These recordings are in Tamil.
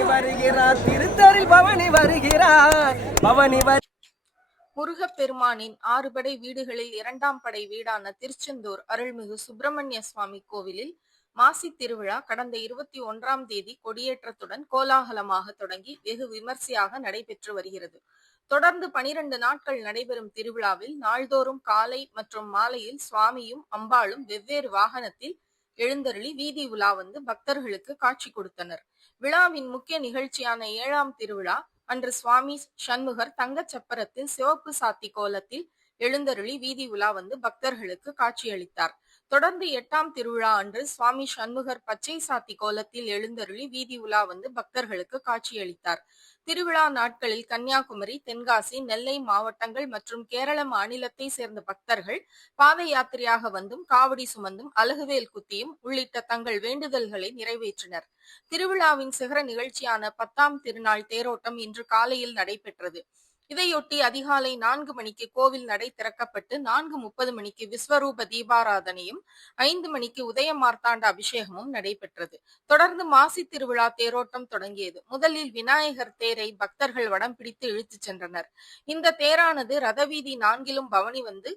பவனி வருகிறார், திருத்தரில் பவனி வருகிறார், பவனி முருகப்பெருமானின் 6 படை வீடுகளில் 2ஆம் படை வீடான திருச்செந்தூர் அருள்மிகு சுப்பிரமணிய சுவாமி கோவிலில் மாசி திருவிழா கடந்த 21ஆம் தேதி கொடியேற்றத்துடன் கோலாகலமாக தொடங்கி வெகு விமர்சையாக நடைபெற்று வருகிறது. தொடர்ந்து 12 நாட்கள் நடைபெறும் திருவிழாவில் நாள்தோறும் காலை மற்றும் மாலையில் சுவாமியும் அம்பாளும் வெவ்வேறு வாகனத்தில் எழுந்தருளி வீதி உலா வந்து பக்தர்களுக்கு காட்சி கொடுத்தனர். விழாவின் முக்கிய நிகழ்ச்சியான 7ஆம் திருவிழா அன்று சுவாமி சண்முகர் தங்கச் சப்பரத்தில் சிவப்பு சாத்தி கோலத்தில் எழுந்தருளி வீதி உலா வந்து பக்தர்களுக்கு காட்சியளித்தார். தொடர்ந்து 8ஆம் திருவிழா அன்று சுவாமி சண்முகர் பச்சை சாத்தி கோலத்தில் எழுந்தருளி வீதி உலா வந்து பக்தர்களுக்கு காட்சியளித்தார். திருவிழா நாட்களில் கன்னியாகுமரி, தென்காசி, நெல்லை மாவட்டங்கள் மற்றும் கேரள மாநிலத்தை சேர்ந்த பக்தர்கள் பாத யாத்திரையாக வந்தும் காவடி சுமந்தும் அலகுவேல் குத்தியும் உள்ளிட்ட தங்கள் வேண்டுதல்களை நிறைவேற்றினர். திருவிழாவின் சிகர நிகழ்ச்சியான 10ஆம் திருநாள் தேரோட்டம் இன்று காலையில் நடைபெற்றது. இதையொட்டி அதிகாலை 4 மணிக்கு கோவில் நடை திறக்கப்பட்டு 4:30 மணிக்கு விஸ்வரூப தீபாராதனையும் 5 மணிக்கு உதய மார்த்தாண்ட அபிஷேகமும் நடைபெற்றது. தொடர்ந்து மாசி திருவிழா தேரோட்டம் தொடங்கியது. முதலில் விநாயகர் தேரை பக்தர்கள் வடம் பிடித்து இழுத்துச் சென்றனர். இந்த தேரானது ரதவீதி 4லும் பவனி வந்து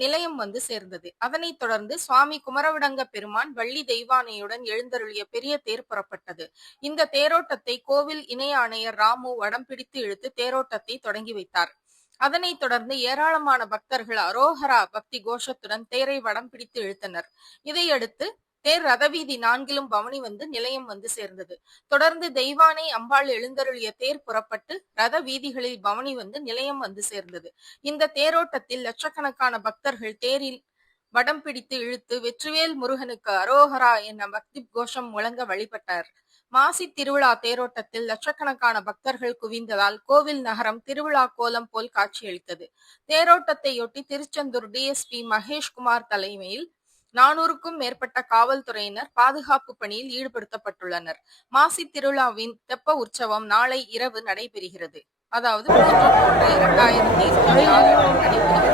நிலையம் வந்து சேர்ந்தது. அதனைத் தொடர்ந்து சுவாமி குமரவிடங்க பெருமான் வள்ளி தெய்வானையுடன் எழுந்தருளிய பெரிய தேர் புறப்பட்டது. இந்த தேரோட்டத்தை கோவில் இணை ஆணையர் ராமு வடம் பிடித்து இழுத்து தேரோட்டத்தை தொடங்கி வைத்தார். அதனைத் தொடர்ந்து ஏராளமான பக்தர்கள் அரோஹரா பக்தி கோஷத்துடன் தேரை வடம் பிடித்து இழுத்தனர். இதையடுத்து தேர் ரதவீதி 4லும் பவனி வந்து நிலையம் வந்து சேர்ந்தது. தொடர்ந்து தெய்வானை அம்பாள் எழுந்தருளிய தேர் புறப்பட்டு ரத வீதிகளில் பவனி வந்து நிலையம் வந்து சேர்ந்தது. இந்த தேரோட்டத்தில் லட்சக்கணக்கான பக்தர்கள் தேரில் வடம் பிடித்து இழுத்து வெற்றிவேல் முருகனுக்கு அரோஹரா என பக்தி கோஷம் முழங்க வழிபட்டார். மாசி திருவிழா தேரோட்டத்தில் லட்சக்கணக்கான பக்தர்கள் குவிந்ததால் கோவில் நகரம் திருவிழா கோலம் போல் காட்சியளித்தது. தேரோட்டத்தையொட்டி திருச்செந்தூர் டிஎஸ்பி மகேஷ்குமார் தலைமையில் 400க்கும் மேற்பட்ட காவல்துறையினர் பாதுகாப்பு பணியில் ஈடுபடுத்தப்பட்டுள்ளனர். மாசி திருவிழாவின் தெப்ப உற்சவம் நாளை இரவு நடைபெறுகிறது. அதாவது 3/3/2026 நடைபெறுகிறது.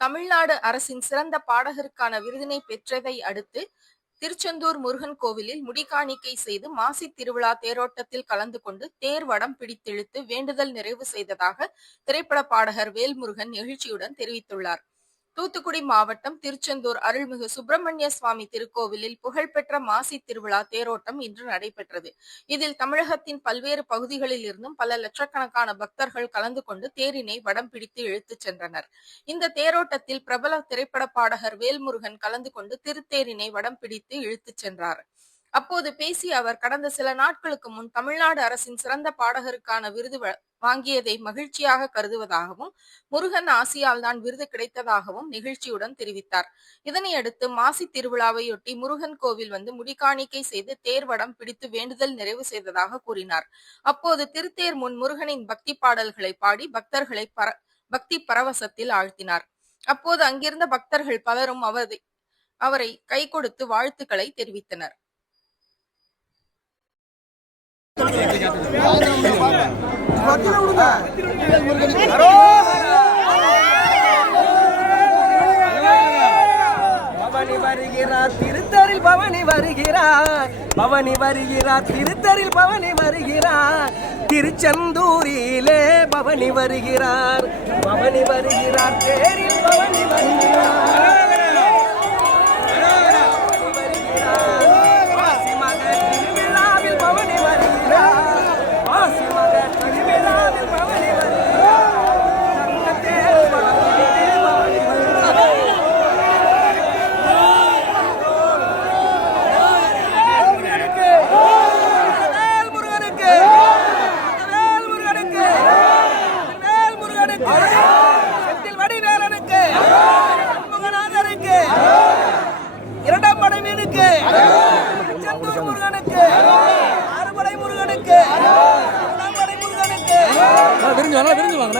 தமிழ்நாடு அரசின் சிறந்த பாடகருக்கான விருதினை பெற்றதை அடுத்து திருச்செந்தூர் முருகன் கோவிலில் முடிகாணிக்கை செய்து மாசி திருவிழா தேரோட்டத்தில் கலந்து கொண்டு தேர் வடம் பிடித்திழுத்து வேண்டுதல் நிறைவு செய்ததாக திரைப்பட பாடகர் வேல்முருகன் நெகிழ்ச்சியுடன் தெரிவித்துள்ளார். தூத்துக்குடி மாவட்டம் திருச்செந்தூர் அருள்மிகு சுப்பிரமணிய சுவாமி திருக்கோவிலில் புகழ்பெற்ற மாசி திருவிழா தேரோட்டம் இன்று நடைபெற்றது. இதில் தமிழகத்தின் பல்வேறு பகுதிகளில் இருந்தும் பல லட்சக்கணக்கான பக்தர்கள் கலந்து கொண்டு தேரினை வடம் பிடித்து இழுத்துச் சென்றனர். இந்த தேரோட்டத்தில் பிரபல திரைப்பட பாடகர் வேல்முருகன் கலந்து கொண்டு திருத்தேரினை வடம் பிடித்து இழுத்துச் சென்றார். அப்போது பேசிய அவர், கடந்த சில நாட்களுக்கு முன் தமிழ்நாடு அரசின் சிறந்த பாடகருக்கான விருது வாங்கியதை மகிழ்ச்சியாக கருதுவதாகவும், முருகன் ஆசியால் தான் விருது கிடைத்ததாகவும் நிகழ்ச்சியுடன் தெரிவித்தார். இதனையடுத்து மாசி திருவிழாவையொட்டி முருகன் கோவில் வந்து முடிக்காணிக்கை செய்து தேர்வடம் பிடித்து வேண்டுதல் நிறைவு செய்ததாக கூறினார். அப்போது திருத்தேர் முன் முருகனின் பக்தி பாடல்களை பாடி பக்தர்களை பக்தி பரவசத்தில் ஆழ்த்தினார். அப்போது அங்கிருந்த பக்தர்கள் பலரும் அவரை கை கொடுத்து வாழ்த்துக்களை தெரிவித்தனர். பவனி வருகிறார் திருத்தரில் பவனி வருகிறார், பவனி வருகிறார் திருத்தரில் பவனி வருகிறார், திருச்செந்தூரிலே பவனி வருகிறார், பவனி வருகிறார் தேரில் பவனி வருகிறார். விருந்து வாங்க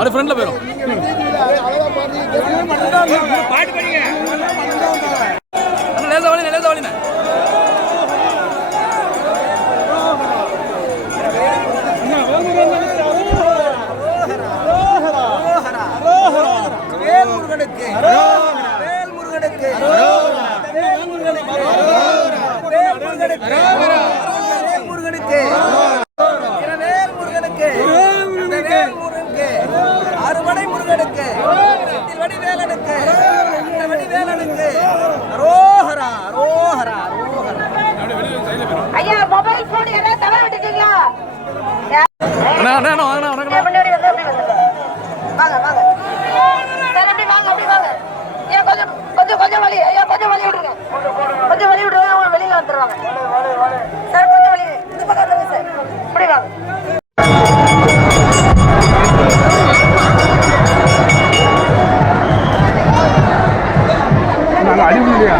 அது ஃப்ரண்ட்ல போயிடும். பாட்டு படிங்க. லேசா வலின லேசா வலின. வேல் முருகனுக்கு வேல் முருகனுக்கு வேல் முருகனுக்கு வேல் முருகனுக்கு வேல் முருகனுக்கு வேல் முருகனுக்கு வேல் முருகனுக்கு அறுபடை முருகனுக்கு வடி வேலனுக்கு வடி வேலனுக்கு ரோஹரா ரோஹரா ரோஹரா. ஐயா மொபைல் போன் ஏதோ தவற விட்டுட்டீங்களா? அண்ணா அண்ணா வாங்க வாங்க முன்னாடி வந்து அப்படி வந்து வாங்க வாங்க சார், அப்படி வாங்க அப்படி வாங்க. ஏன் கொஞ்சம் கொஞ்சம் கொஞ்சம் வலி, ஐயா கொஞ்சம் வலி விடுங்க, கொஞ்சம் வலி விடுங்க, அவங்க வெளியில வந்துடுவாங்க சார். கொஞ்சம் வலி இந்த பக்கம் வந்துருங்க சார், இப்படி வாங்க. அடிப்படையா